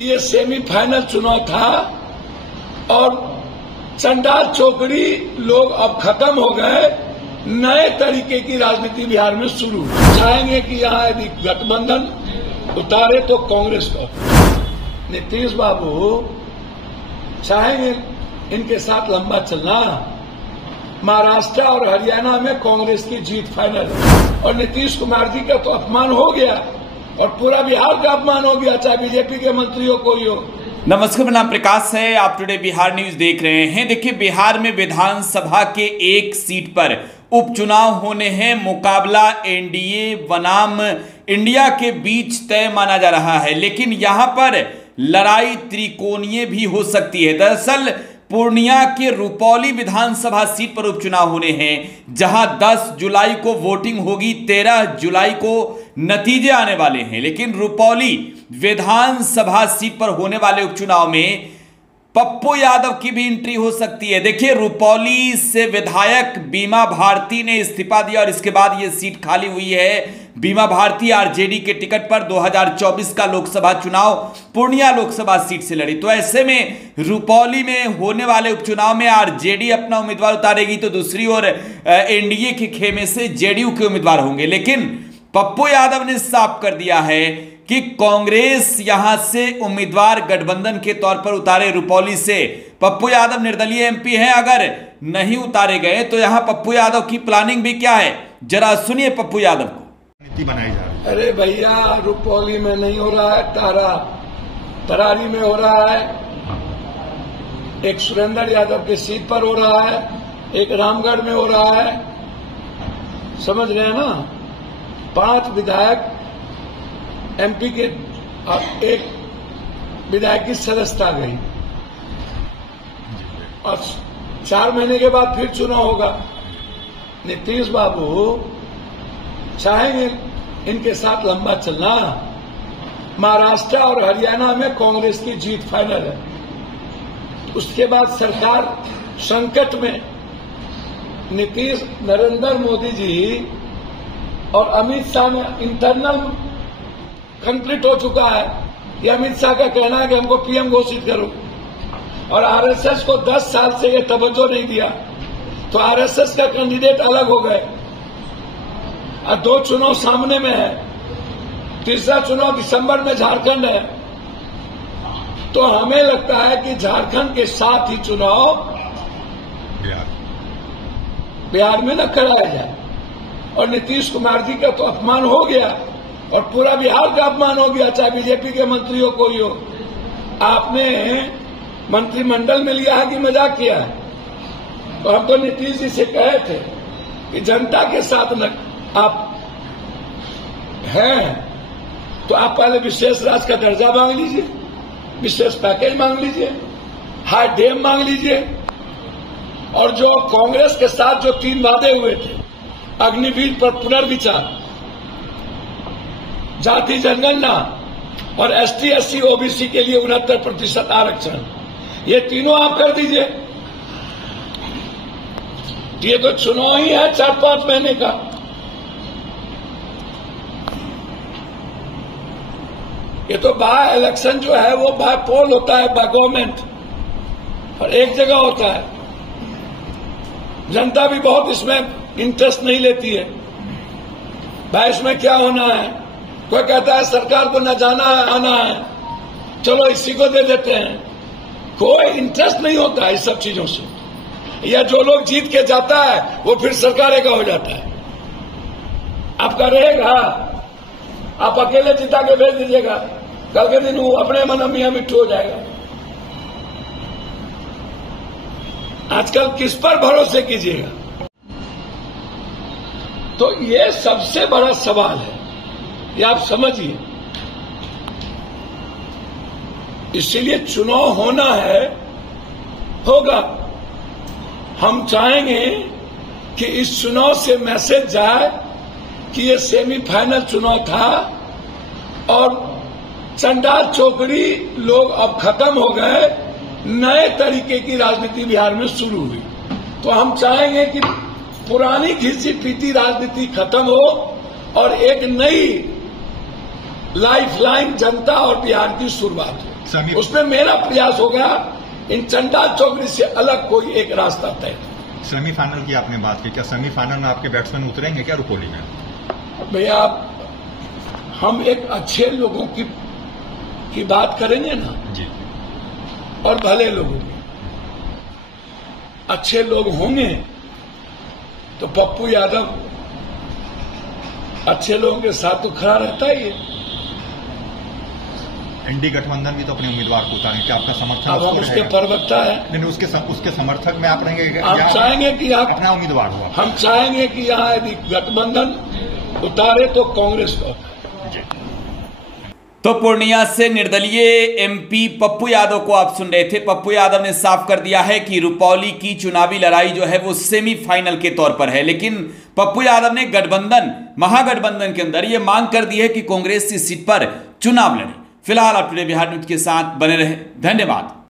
ये सेमीफाइनल चुनाव था और चंडाल चौकड़ी लोग अब खत्म हो गए। नए तरीके की राजनीति बिहार में शुरू चाहेंगे कि यहाँ यदि गठबंधन उतारे तो कांग्रेस को। नीतीश बाबू चाहेंगे इनके साथ लंबा चलना। महाराष्ट्र और हरियाणा में कांग्रेस की जीत फाइनल और नीतीश कुमार जी का तो अपमान हो गया और पूरा बिहार का अपमान हो गया, चाहे बीजेपी के मंत्रियों को ही हो। नमस्कार, मेरा नाम प्रकाश है। आप टुडे बिहार न्यूज देख रहे हैं। देखिए, बिहार में विधानसभा के एक सीट पर उपचुनाव होने हैं। मुकाबला एनडीए बनाम इंडिया के बीच तय माना जा रहा है, लेकिन यहां पर लड़ाई त्रिकोणीय भी हो सकती है। दरअसल पूर्णिया के रुपौली विधानसभा सीट पर उपचुनाव होने हैं, जहां 10 जुलाई को वोटिंग होगी, 13 जुलाई को नतीजे आने वाले हैं। लेकिन रुपौली विधानसभा सीट पर होने वाले उपचुनाव में पप्पू यादव की भी एंट्री हो सकती है। देखिए, रुपौली से विधायक बीमा भारती ने इस्तीफा दिया और इसके बाद यह सीट खाली हुई है। बीमा भारती आरजेडी के टिकट पर 2024 का लोकसभा चुनाव पूर्णिया लोकसभा सीट से लड़ी। तो ऐसे में रुपौली में होने वाले उपचुनाव में आरजेडी अपना उम्मीदवार उतारेगी, तो दूसरी ओर एनडीए के खेमे से जेडीयू के उम्मीदवार होंगे। लेकिन पप्पू यादव ने साफ कर दिया है कि कांग्रेस यहां से उम्मीदवार गठबंधन के तौर पर उतारे। रुपौली से पप्पू यादव निर्दलीय एमपी हैं। अगर नहीं उतारे गए तो यहां पप्पू यादव की प्लानिंग भी क्या है, जरा सुनिए पप्पू यादव को। नीति बनाई जा रही है। अरे भैया, रुपौली में नहीं हो रहा है, तरारी में हो रहा है। एक सुरेंद्र यादव की सीट पर हो रहा है, एक रामगढ़ में हो रहा है। समझ रहे हैं ना। 5 विधायक एमपी के एक विधायक की सदस्यता गई और 4 महीने के बाद फिर चुनाव होगा। नीतीश बाबू चाहेंगे इनके साथ लंबा चलना। महाराष्ट्र और हरियाणा में कांग्रेस की जीत फाइनल है। उसके बाद सरकार संकट में। नीतीश, नरेंद्र मोदी जी और अमित शाह में इंटरनल कंफ्लिक्ट हो चुका है। ये अमित शाह का कहना है कि हमको पीएम घोषित करो, और आरएसएस को 10 साल से ये तवज्जो नहीं दिया, तो आरएसएस का कैंडिडेट अलग हो गए। और 2 चुनाव सामने में है, तीसरा चुनाव दिसंबर में झारखंड है। तो हमें लगता है कि झारखंड के साथ ही चुनाव बिहार में न कराया जाए। और नीतीश कुमार जी का तो अपमान हो गया और पूरा बिहार का अपमान हो गया, चाहे बीजेपी के मंत्रियों को ही हो। आपने मंत्रिमंडल में लिया है कि मजाक किया है? तो हम तो नीतीश जी से कहे थे कि जनता के साथ न आप हैं तो आप पहले विशेष राज्य का दर्जा मांग लीजिए, विशेष पैकेज मांग लीजिए, हाई डैम मांग लीजिए। और जो कांग्रेस के साथ जो 3 वादे हुए थे, अग्निवीर पर पुनर्विचार, जाति जनगणना और एसटी एससी ओबीसी के लिए 69% आरक्षण, ये तीनों आप कर दीजिए। ये तो चुनाव ही है 4-5 महीने का। ये तो बाय इलेक्शन जो है वो बाय पोल होता है, बाय गवर्नमेंट, और एक जगह होता है। जनता भी बहुत इसमें इंटरेस्ट नहीं लेती है। भाई इसमें क्या होना है? कोई कहता है सरकार को न जाना है आना है, चलो इसी को दे देते हैं। कोई इंटरेस्ट नहीं होता है इस सब चीजों से। या जो लोग जीत के जाता है वो फिर सरकार का हो जाता है। आपका रहेगा, आप अकेले जिता के भेज दीजिएगा, कल के दिन वो अपने मन मियां मिट्टू हो जाएगा। आजकल किस पर भरोसे कीजिएगा? तो ये सबसे बड़ा सवाल है, ये आप समझिए। इसीलिए चुनाव होना है, होगा। हम चाहेंगे कि इस चुनाव से मैसेज जाए कि ये सेमीफाइनल चुनाव था और चंडाल चौकड़ी लोग अब खत्म हो गए। नए तरीके की राजनीति बिहार में शुरू हुई। तो हम चाहेंगे कि पुरानी घिसी पीटी राजनीति खत्म हो और एक नई लाइफलाइन जनता और बिहार की शुरुआत हो। उसमें मेरा प्रयास होगा इन चंदा चौधरी से अलग कोई एक रास्ता तय। सेमीफाइनल की आपने बात की, क्या सेमीफाइनल में आपके बैट्समैन उतरेंगे क्या रुपौली में? भैया हम एक अच्छे लोगों की बात करेंगे ना जी, और भले लोगों की। अच्छे लोग होंगे तो पप्पू यादव अच्छे लोगों के साथ तो खड़ा रहता ही है। एनडी गठबंधन भी तो अपने उम्मीदवार को उतारेंगे, क्या आपका समर्थन? अब हम उसके प्रवक्ता है। नहीं, उसके समर्थक में आप रहेंगे? हम चाहेंगे कि आप अपना उम्मीदवार हो। हम चाहेंगे कि यहाँ यदि गठबंधन उतारे तो कांग्रेस को। तो पूर्णिया से निर्दलीय एमपी पप्पू यादव को आप सुन रहे थे। पप्पू यादव ने साफ कर दिया है कि रुपौली की चुनावी लड़ाई जो है वो सेमीफाइनल के तौर पर है, लेकिन पप्पू यादव ने गठबंधन महागठबंधन के अंदर ये मांग कर दी है कि कांग्रेस इस सीट पर चुनाव लड़े। फिलहाल आप टुडे बिहार न्यूज के साथ बने रहे। धन्यवाद।